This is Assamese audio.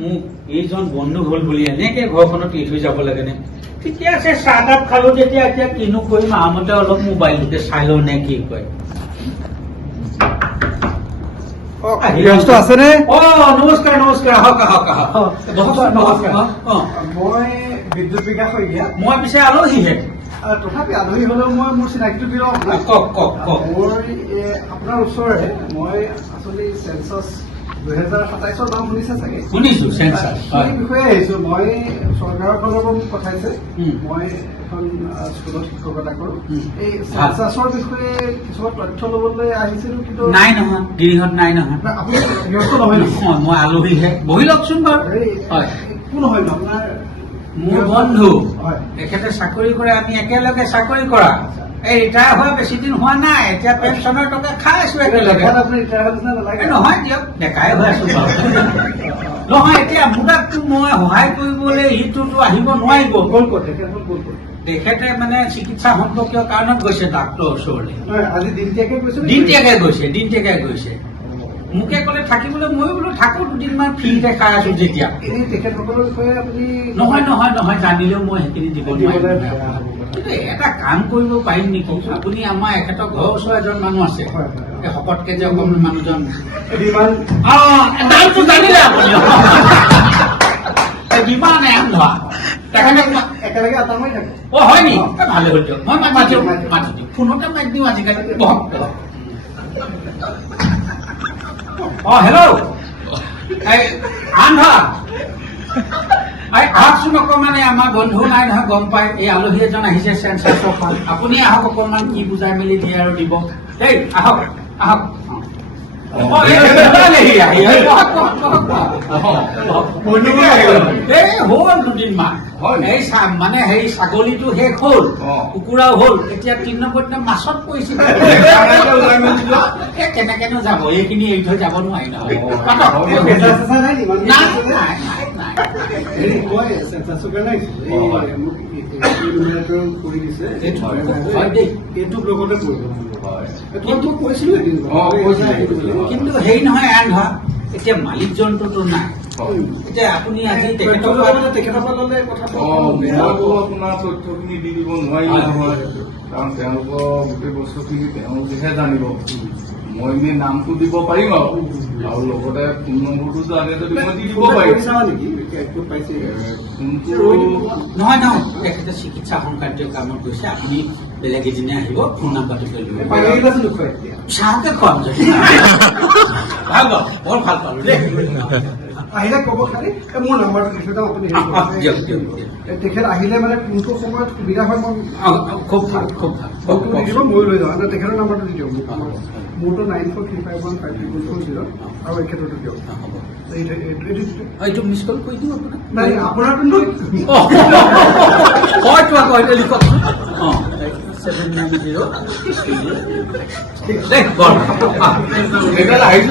মোক এইজন বন্ধু হল বুলি এনেকে ঘৰখনত এৰি থৈ যাব লাগে নে? ঠিকে আছে, চাহ তাহ খালো যেতিয়া এতিয়া কিনো কৰিম, আহোঁতে অলপ মোবাইলটোকে চাই লওঁ নে কি কয়। ব্যস্ত আছেনে? নমস্কাৰ নমস্কাৰ, আহক আহক আহক। নমস্কাৰ। মই বিদ্যুৎ বিকাশ শইকীয়া। মই পিছে আলহীহে। তথাপি আলহী হলেও মই মোৰ চিনাকিটো দিলোঁ আপোনাক। কওক কওক কওক। মোৰ আপোনাৰ ওচৰৰে মই আচলতে চেঞ্চাছ 2027ৰ নাম শুনিছে চাগে? শুনিছো চেঞ্চাছ। সেই বিষয়ে আহিছো। মই চৰকাৰৰ ফালৰ পৰা মোক পঠাইছে। মই এখন স্কুলত শিক্ষকতা কৰো। এই চেঞ্চাছৰ বিষয়ে কিছুমান তথ্য লবলৈ আহিছিলো, কিন্তু নাই নহয়, গিৰিহঁত নাই নহয়। আপুনি ব্যস্ত নহয় নহয়? মই আলহীহে, বহি লওকচোন বাৰু। হয়, একো নহয় ন আপোনাৰ? মোৰ বন্ধু, হয়। তেখেতে চাকৰি কৰে, আমি একেলগে চাকৰি কৰা। এই ৰিটায়াৰ হোৱা বেছি দিন হোৱা নাই, এতিয়া পেঞ্চনৰ টকা খাই আছো একেলগে। আপুনি ৰিটায়াৰ নিচিনা নালাগে। নহয় দিয়ক, ডেকাই হৈ আছো বাৰু। নহয়, এতিয়া মোটাকটো মই সহায় কৰিবলৈ ইটোতো আহিব নোৱাৰিব। তেখেতে মানে চিকিৎসা সম্পৰ্কীয় কাৰণত গৈছে ডাক্তৰৰ ওচৰলৈ। আজি দিনতীয়াকে গৈছে? দিনতীয়াকে গৈছে। মোকে ক'লে থাকিবলৈ, ময়ো বোলো থাকো দুদিনমান, ফ্ৰীতে খাই আছো যেতিয়া। এনেই তেখেতসকলৰ বিষয়ে আপুনি? নহয়, জানিলেও মই সেইখিনি দিব নোৱাৰিম। কিন্তু এটা কাম কৰিব পাৰিম নেকি? আপুনি আমাৰ এখেতৰ ঘৰৰ ওচৰৰ এজন মানুহ আছে, এই শকতকে যে অকণমান মানুহজন, নামটো জানিলে আপুনি? বিমান ধৰা একেলগে আটা মাৰি থাকে। হয় নি? ভালে হ'ল দিয়ক, মই মাতি দিওঁ, ফোনতে মাতি দিওঁ আজিকালি। হেল্ল', আন্ধা আহকচোন অকণমান, আমাৰ বন্ধু নাই নহয়, গম পাই। এই আলহী এজন আহিছে চেঞ্চাছৰ পৰা, আপুনি আহক অকণমান, কি বুজাই মেলি দিয়ে আৰু দিব দেই। আহক আহক। হ'ল দুদিনমান, এই মানে হেৰি ছাগলীটো শেষ হ'ল, কুকুৰাও হ'ল, এতিয়া 3 নম্বৰতে মাছত পৰিছিল। কেনেকেনো যাব, এইখিনি এৰি থৈ যাব নোৱাৰি নহয়। কিন্তু হেৰি নহয়, ধৰা এতিয়া মালিকজনটোতো নাই। এতিয়া আপুনি আজি তেখেতৰ আপোনাৰ তথ্যখিনি দি দিব নোৱাৰি নহয়, কাৰণ তেওঁলোকৰ গোটেই বস্তুখিনি তেওঁলোকেহে জানিব। মই এনেই নামটো দিব পাৰিম আৰু লগতে ফোন নম্বৰটো জানে যদি মই দি দিব পাৰিম। নহয়, তেখেতে চিকিৎসা সংক্ৰান্তীয় কামত গৈছে। আপুনি বেলেগ এদিনে আহিব, ফোন নাম্বাৰটো লৈ চাহকে খুৱাম যদি। ভাল পাব, বৰ ভাল পালো দেই। আহিলে ক'ব খালি, মোৰ নাম্বাৰটো লিখি দিওঁ, আপুনি তেখেত আহিলে মানে কোনটো সময়ত সুবিধা হয় মই খুব ভাল দি দিব, মই লৈ যাওঁ। তেখেতৰ নাম্বাৰটো দি দিয়ক মোক। মোৰতো 9435153440 আৰু এখেতৰটো দিয়ক। এইটো মিছ কল কৰি দিওঁ আপোনাক। নাই, আপোনাৰ কিন্তু হয়তো আকৌ এতিয়া লিখকচোন। 790 দেই, বৰ আহিব।